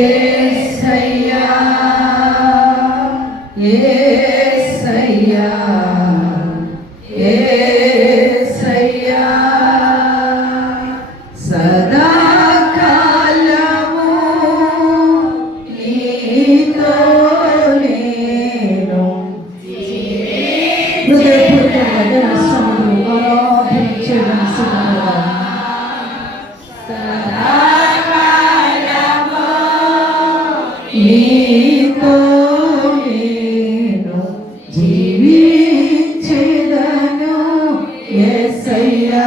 యేసయ్యా యేసయ్యా యేసయ్యా సదాకాలము నీతో నేను హృదయపూర్వకంగా నష్టములు ఆరాధన చేయవలసినదిగా నీతో నేను జీవించెదను యేసయ్యా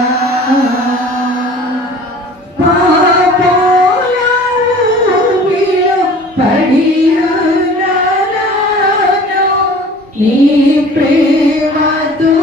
పాపముల ఊబిలో పడియున్న నన్ను నీ ప్రేమతో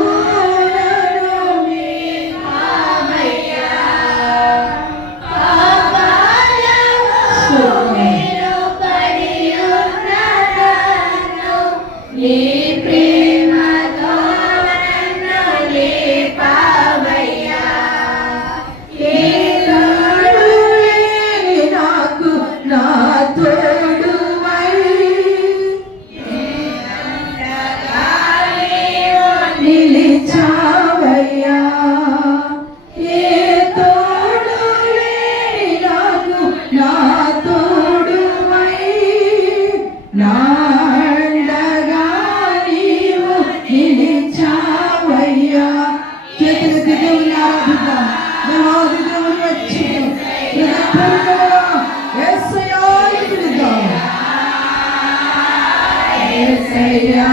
యేసయ్యా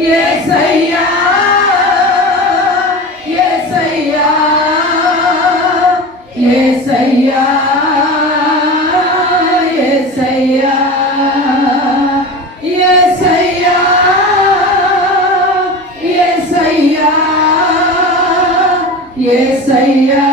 యేసయ్యా యేసయ్యా యేసయ్యా యేసయ్యా యేసయ్యా యేసయ్యా యేసయ్యా